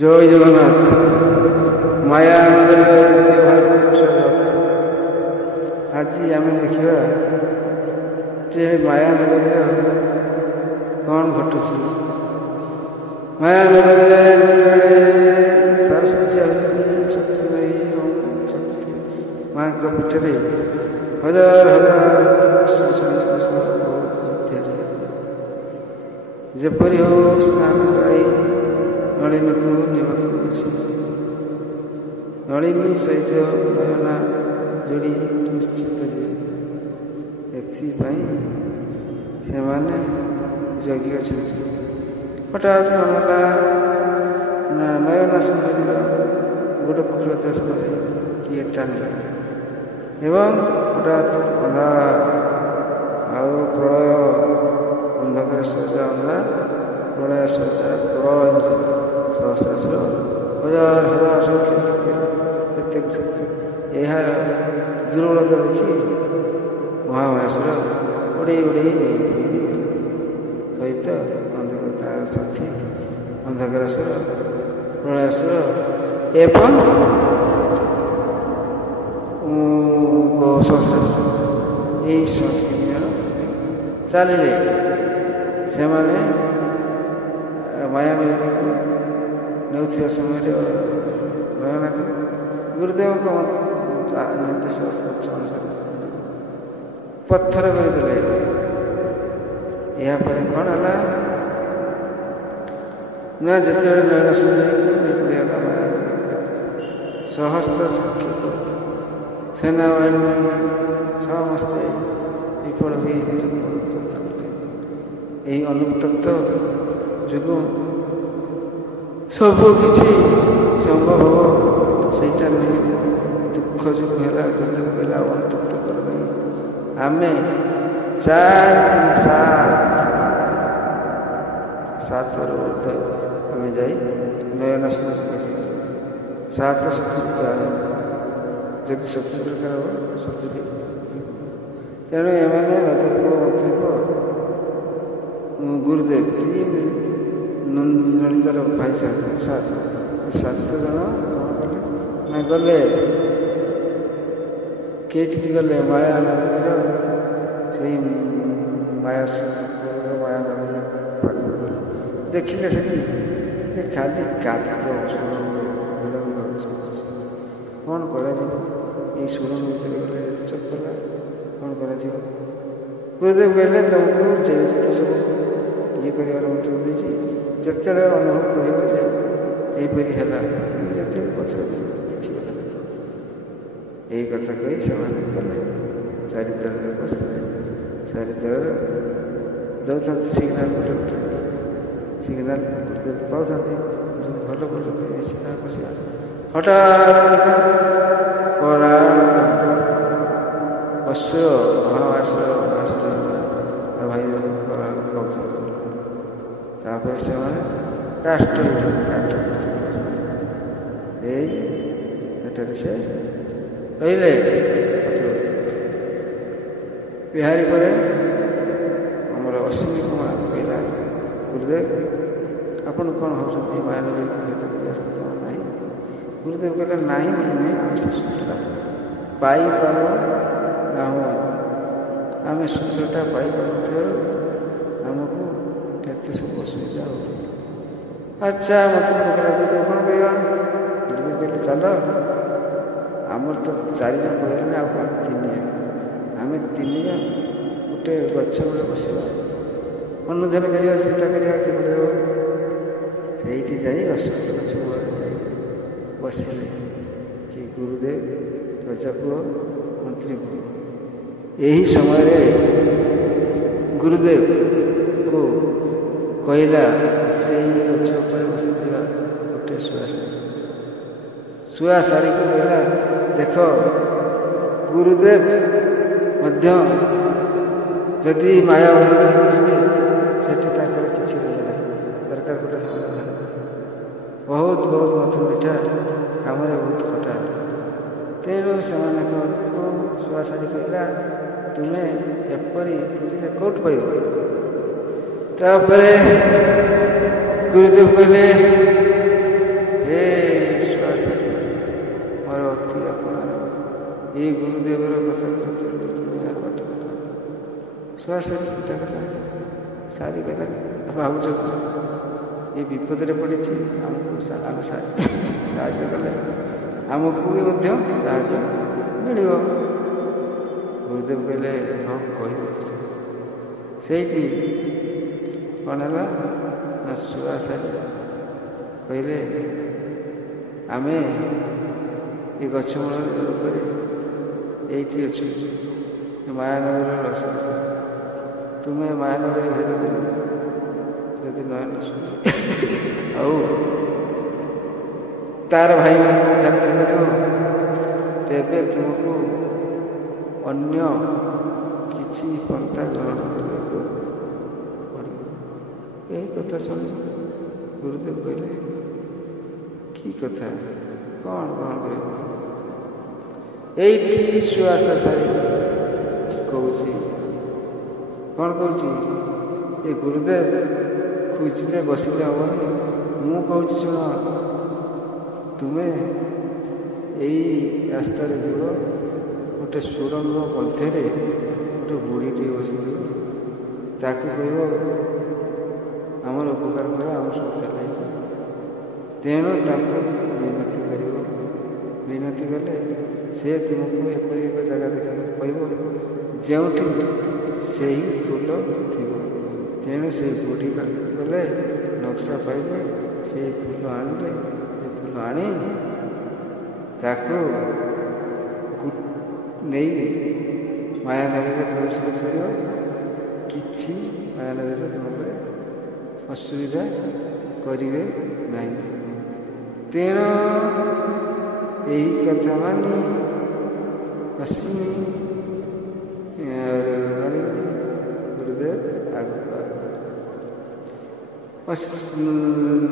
ଜୟ ଜଗନ୍ନାଥ। ମାୟା ନଗରୀର ଦ୍ୱିତୀୟ ଭାଗ ଆଜି ଆମେ ଦେଖିବା ଯେ ମାୟା ନଗରୀର କ'ଣ ଘଟୁଛି। ମାୟା ନଗରୀରେ ଯେତେବେଳେ ସରସ୍ୱତୀ ଆସୁଛି ଶକ୍ତିମୟୀ ଶକ୍ତି ମାଙ୍କ ପୀଠରେ ହଜାର ଯେପରି ହଉ ସ୍ନାନ କରାଇ ନଳିନୀକୁ ନେବାକୁ ବସି ନଳିନୀ ସହିତ ନୟନା ଯୋଡ଼ି ନିଶ୍ଚିତ ଯିବେ। ଏଥିପାଇଁ ସେମାନେ ଜଗି ଅଛନ୍ତି। ହଠାତ୍ କ'ଣ ହେଲା ନା ନୟନା ସୁନ୍ଦରୀର ଗୋଡ଼ ପକ୍ଷର ସମୟରେ କିଏ ଟାଣିଲା ଏବଂ ହଠାତ୍ ଅନ୍ଧାର ଆଉ ପ୍ରଳୟ ଅନ୍ଧକାର ସଜା ଅନ୍ଧାର ପ୍ରଳୟ ସଜା ପ୍ରଳୟ ସହସ୍ରାଶୁର ହଜାର ହଜାର କେତେକ ଏହାର ଦୁର୍ବଳତା ଦେଖି ମହାମାୟାସୁର ଉଡ଼େଇ ଉଡ଼େଇ ନେଇ ସହିତ ତାର ସାଥୀ ଅନ୍ଧକାରାସୁର ପ୍ରଳୟାସୁର ଏବଂ ସହସ୍ରାଶୁର ଏହି ଚାଲିଲେ। ସେମାନେ ମାୟା ନଗରୀକୁ ନେଉଥିବା ସମୟରେ ନୟନାକୁ ଗୁରୁଦେବଙ୍କ ନିର୍ଦ୍ଦେଶ ଅନୁସାରେ ପଥର କରିଦେଲେ। ଏହାପରେ କ'ଣ ହେଲା ନା ଯେତେବେଳେ ନୟନ ସୁନ୍ଦରୀ ସହସ୍ର ସଂଖ୍ୟକ ସେନାବାହିନୀ ସମସ୍ତେ ବିଫଳ ହୋଇ ଏହି ଅନୁତପ୍ତ ଯୋଗୁଁ ସବୁ କିଛି ସମ୍ଭବ ହବ ସେଇଟା ନୁହେଁ। ଦୁଃଖ ଯୋଗୁଁ ହେଲା କିନ୍ତୁ ହେଲା ଅନୁତପ୍ତ କରିଦେଇ ଆମେ 4-7 ଆମେ ଯାଇ ନୟନ ସାତ ଯଦି 70 ପ୍ରକାର ହବ 70। ତେଣୁ ଏମାନେ ରଜପୁର ଗୁରୁଦେବ ଲଳିତାର ଭାଇ 7 ଜଣ କ'ଣ ଗଲେ କେଇଠିକି ଗଲେ ମାୟା ନଗରୀର ସେଇ ମାୟା ନଗରୀ ପାଖକୁ ଗଲେ। ଦେଖିଲେ ସେଠି ଯେ ଖାଲି କାତ ବିଳମ୍ବ ହେଉଛି। କ'ଣ କରାଯିବ? ଏଇ ସୁରଙ୍ଗ ଭିତରେ ଗଲେ ଚପଲା କ'ଣ କରାଯିବ? ଗୁରୁଦେବ କହିଲେ ତମକୁ ଯେତେ ସବୁ ଇଏ କରିବାର ମନ୍ତ୍ର ଦେଇଛି, ଯେତେବେଳେ ଅନୁଭବ କରିବ ଯେ ଏହିପରି ହେଲା তুমি ଯେତେ ପଛରେ କିଛି କଥା ଏହି କଥା କହି ସେମାନେ ଗଲେ। ଚାରିଦଳରେ ବସିଲେ। ଚାରିଦଳରେ ଦେଉଛନ୍ତି ସିଗ୍ନାଲ ଗୋଟେ ସିଗ୍ନାଲ ପାଉଛନ୍ତି ଭଲ କରୁଛନ୍ତି ସିଧା ବସିବା। ହଠାତ୍ କରା ଅସୁର ମହାସୁର ଭାଇ କହୁଛନ୍ତି। ତାପରେ ସେମାନେ କାଠ ଏଇ ଏଠାରେ ସେ ରହିଲେ। ବିହାରୀ ପରେ ଆମର ଅଶ୍ୱିନୀ କୁମାର କହିଲା ଗୁରୁଦେବ ଆପଣ କ'ଣ ଭାବୁଛନ୍ତି ମାୟାନଗରୀ ନାହିଁ? ଗୁରୁଦେବ କହିଲା ନାହିଁ ନୁହେଁ ଆମେ ସେ ସୂତ୍ରଟା ପାଇପାରୁ ନାହୁଁ। ଆମେ ସୂତ୍ରଟା ପାଇପାରୁଥିବାରୁ ଆମକୁ କେତେ ସବୁ ଅସୁବିଧା ହେଉଛି। ଆଚ୍ଛା ମୋତେ ଗୁରୁଦେବ କ'ଣ କହିବା? ଗୁରୁଦେବ କହିଲେ ଚାଲ ଆମର ତ 4 ଜଣ ପଳେଇଲେଣି ଆଉ 3 ଜଣ। ଆମେ 3 ଜଣ ଗୋଟେ ଗଛ ମୂଳେ ବସିବା, ଅନୁଧ୍ୟାନ କରିବା, ଚିନ୍ତା କରିବା କିଭଳି ହେବ। ସେଇଠି ଯାଇ ଅସୁସ୍ଥ ଗଛ ମୂଳରେ ଯାଇ ବସିଲେ କି ଗୁରୁଦେବ ରଜାପୁଅ ମନ୍ତ୍ରୀ ପୁଅ। ଏହି ସମୟରେ ଗୁରୁଦେବକୁ କହିଲା ସେଇ ଗଛ ଉପରେ ବସିଥିବା ଗୋଟେ ଶୁଆ ଶାରୀକୁ କହିଲା ଦେଖ ଗୁରୁଦେବ ମଧ୍ୟ ଯଦି ମାୟା ବସିବେ ସେଠି ତାଙ୍କର କିଛି ନାହିଁ ଦରକାର ଗୋଟେ ସମାଧାନ। ବହୁତ ମତ ମିଠା କାମରେ ବହୁତ ଖଟା। ତେଣୁ ସେମାନେ ଶୁଆ ଶାରୀ କହିଲା ତୁମେ ଏପରି ଖୋଜିଲେ କୋଉଠି ପାଇବ? ତାପରେ ଗୁରୁଦେବ କହିଲେ ଏଇ ଗୁରୁଦେବର କଥା ଛୁଆସାରି ଚିନ୍ତା କଲା ସାରି ଗଲା ଭାବୁଛ ଏ ବିପଦରେ ପଡ଼ିଛି ଆମକୁ ଆମେ ସାହାଯ୍ୟ କଲେ ଆମକୁ ବି ମଧ୍ୟ ସାହାଯ୍ୟ ମିଳିବ। ଗୁରୁଦେବ କହିଲେ ହଁ କହିବେ। ସେଇଠି କ'ଣ ହେଲା ନା ଛୁଆସାରି କହିଲେ ଆମେ ଏ ଗଛ ମୂଳରେ ଉପରେ ଏଇଠି ଅଛୁ ମାୟାନଗରର ରସ ତୁମେ ମାୟାନଗରୀ ଭେଦ କରିବ ଯଦି ନୟନ ଆଉ ତାର ଭାଇମାନଙ୍କୁ ଉଦ୍ଧାର କରିପାରିବ ତେବେ ତୁମକୁ ଅନ୍ୟ କିଛି ପନ୍ଥା ଗ୍ରହଣ କରିବାକୁ ପଡ଼ିବ। ଏହି କଥା ଶୁଣି ଗୁରୁଦେବ କହିଲେ କି କଥା କ'ଣ କରିବ? ଏଇଠି ସୁଆସାରି କହୁଛି କ'ଣ କହୁଛି ଏ ଗୁରୁଦେବ ଖୁସିରେ ବସିଲେ ହବନି। ମୁଁ କହୁଛି ଶୁଣ ତୁମେ ଏଇ ରାସ୍ତାରେ ଯିବ ଗୋଟେ ସୁଡ଼ଙ୍ଗ ମଧ୍ୟରେ ଗୋଟେ ବୁଢ଼ୀଟିଏ ବସିଥିବ ତାକୁ କହିବ ଆମର ଉପକାର କର ଆମ ସବୁ ଚାଲିଛି। ତେଣୁ ତାକୁ ମିନତି କରିବ। ମିନତି କଲେ ସେ ତୁମକୁ ଏପରି ଏକ ଜାଗା ଦେଖିବାକୁ କହିବ ଯେଉଁଠି ସେହି ଫୁଲ ଥିବ। ତେଣୁ ସେଇ ବୁଢ଼ୀ ପାଖକୁ ଗଲେ ନକ୍ସା ପାଇଲେ ସେଇ ଫୁଲ ଆଣିଲେ ସେ ଫୁଲ ଆଣି ତାକୁ ନେଇ ମାୟାନଗରୀରେ ପ୍ରବେଶ କରିପାରିବ। କିଛି ମାୟାନଗରୀରେ ତୁମ ଉପରେ ଅସୁବିଧା କରିବେ ନାହିଁ। ତେଣୁ ଏହି କଥା ମାନି ଅଶ୍ଵିନୀ ଗୁରୁଦେବ ଆଗକୁ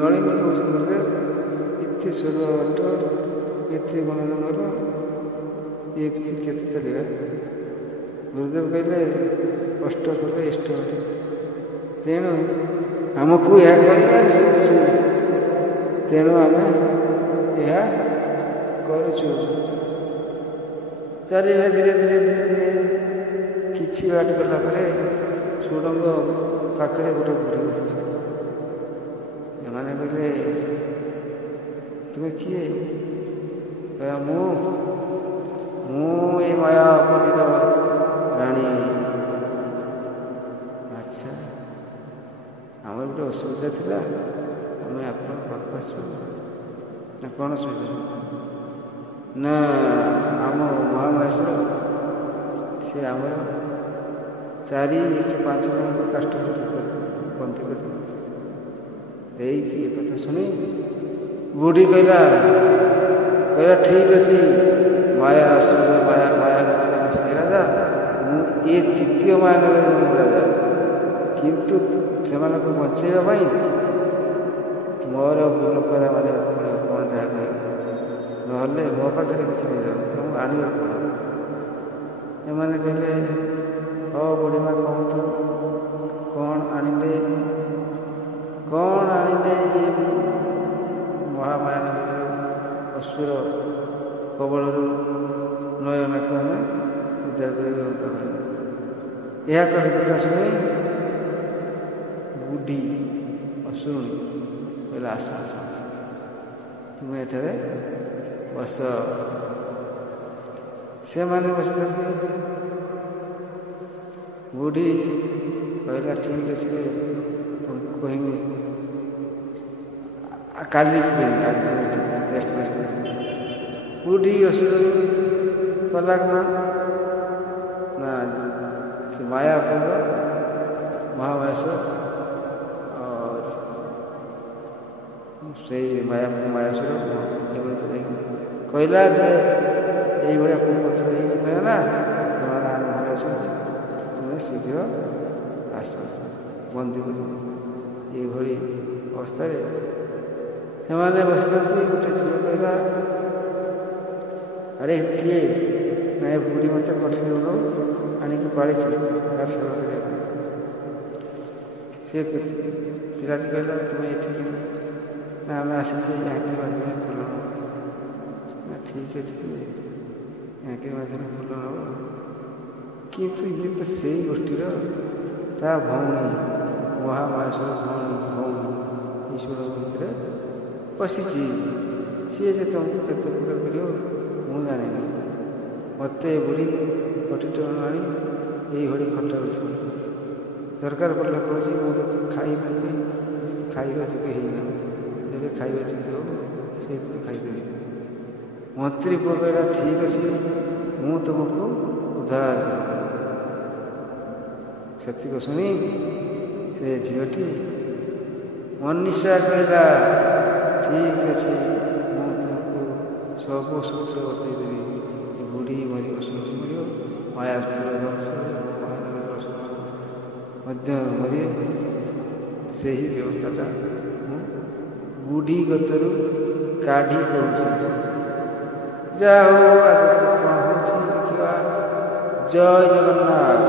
ନଳିନୀ କହୁଛି ଗୁରୁଦେବ ଏତେ ସ୍ୱର ଅଟ ଏତେ ଗଣନଗର ଏମିତି କେତେ ଚାଲିବା? ଗୁରୁଦେବ କହିଲେ କଷ୍ଟ କଲେ ଇଷ୍ଟ ଅଟେ। ତେଣୁ ଆମକୁ ଏହା କରିବା ତେଣୁ ଆମେ ଏହା କରୁଛୁ। ଚାଲିଲେ ଧୀରେ ଧୀରେ ଧୀରେ ଧୀରେ କିଛି ବାଟ ଗଲା ପରେ ସୁଡ଼ଙ୍ଗ ପାଖରେ ଗୋଟେ ବୁଢ଼ୀ ବସିଛି। ଏମାନେ କହିଲେ ତୁମେ କିଏ? ମୁଁ ଏ ମାୟାପଲ୍ଲୀର ରାଣୀ। ଆଚ୍ଛା ଆମର ଗୋଟେ ଅସୁବିଧା ଥିଲା ଆମେ ଆପଣଙ୍କ ପାଖକୁ ଆସିବୁ ନା କ'ଣ ଅସୁବିଧା? ନା ଆମ ମହାମହେଶ୍ୱର ସେ ଆମର 4-5 ଜଣଙ୍କ କାଷ୍ଟ ବନ୍ଦୀ କରି ଦେଇକି ଏ କଥା ଶୁଣି ବୁଢ଼ୀ କହିଲା ଠିକ୍ ଅଛି ମାୟା ଆସୁଛ ମାୟା ନଗରରେ ସେ ରାଜା ମୁଁ ଏ ତୃତୀୟ ମାୟାନଗରରେ ମୁଁ ରାଜା। କିନ୍ତୁ ସେମାନଙ୍କୁ ବଞ୍ଚେଇବା ପାଇଁ ମୋର ଲୋକରା ମାନେ କ'ଣ ଯାହା କହିବ ନହେଲେ ମୋ ପାଖରେ କିଛି ନେଇଯାଉ ମୁଁ ଆଣିବା କ'ଣ? ଏମାନେ କହିଲେ ହଁ ବୁଢ଼ୀମା କହନ୍ତୁ କ'ଣ ଆଣିଲେ ଏ ମହାମାୟାନଗରୀର ଅସୁର କବଳରୁ ନୟନକୁ ଆମେ ଉଦ୍ଧାର କରିବାକୁ ଏହା କଥା ଶୁଣି ବୁଢ଼ୀ ଅସୁରୁଣୀ କହିଲେ ଆସ ତୁମେ ଏଠାରେ ବସ। ସେମାନେ ବସିଥାନ୍ତି। ବୁଢ଼ୀ କହିଲା ଠିକ୍ ଅଛି ତୁମକୁ କହିବି କାଲି ରେଷ୍ଟ। ବୁଢ଼ୀ ଅସୁରୁଣୀ କଲା ନା ସେ ମାୟାପୁର ମହାମହେଶ୍ୱର ସେଇ ମାୟାସୁର କହିଲା ଯେ ଏଇଭଳିଆ କୋଉ ପଥର ହେଇଛି ନା ସେମାନେ ମହାମହେଶ୍ୱର ତୁମେ ଶୀଘ୍ର ଆସ ବନ୍ଦୀ କରି। ଏଇଭଳି ଅବସ୍ଥାରେ ସେମାନେ ବସିଥାନ୍ତି। ଗୋଟେ ଝିଅ କହିଲା ଆରେ କିଏ? ନା ଏ ବୁଢ଼ୀ ମୋତେ କଠିନ ଆଣିକି ପାଳିଛି ତାର ସେବା କରିବା ପାଇଁ। ସେ ପିଲାଟି କହିଲା ତୁମେ ଏଠିକି ନା ଆମେ ଆସିଛେ ଯାଇକି ବାନ୍ଧିବା ଫୁଲ ନା ଠିକ୍ ଅଛି ଏହାକି ମାଧ୍ୟମରେ ଫୁଲ ନେବ। କିନ୍ତୁ ଇଏ ତ ସେଇ ଗୋଷ୍ଠୀର ତା ଭଉଣୀ ମହାମାୟେଶ୍ୱର ଭଉଣୀ ଈଶ୍ୱରଙ୍କ ଭିତରେ ପଶିଛି। ସିଏ ଯେ ତୁମକୁ କେତେ ପ୍ରକାର କରିବ ମୁଁ ଜାଣିନି। ମୋତେ ବୁଢ଼ୀ କୋଟିଟେ ଆଣି ଏଇଭଳି ଖଟାଉଛି। ଦରକାର ପଡ଼ିଲେ କହୁଛି ମୁଁ ତ ଖାଇନାହାନ୍ତି, ଖାଇବା ଯୋଗ୍ୟ ହେଇନା, ଏବେ ଖାଇବା ଯୋଗ୍ୟ ହେବ ସେଇଥିରେ ଖାଇଦେବି। ମନ୍ତ୍ରୀ ପୁଅ କହିଲା ଠିକ୍ ଅଛି, ମୁଁ ତୁମକୁ ଉଦ୍ଧାର କରିବି। ସେତିକ ଶୁଣି ସେ ଝିଅଟି ମନୀଷା କହିଲା ଠିକ୍ ଅଛି, ମୁଁ ତୁମକୁ ସବୁ ସୁଖ ବତେଇଦେବି। ବୁଢ଼ୀ ମରିବ, ସବୁ ମରିବ, ମାୟାସୁର ମଧ୍ୟ ମରିବେ। ସେହି ବ୍ୟବସ୍ଥାଟା ମୁଁ ବୁଢ଼ୀ ଗତରୁ କାଢ଼ି ଦେଉଛି। ଯାହା ହଉ ଆଗକୁ କ'ଣ ହେଉଛି ଦେଖିବା। ଜୟ ଜଗନ୍ନାଥ।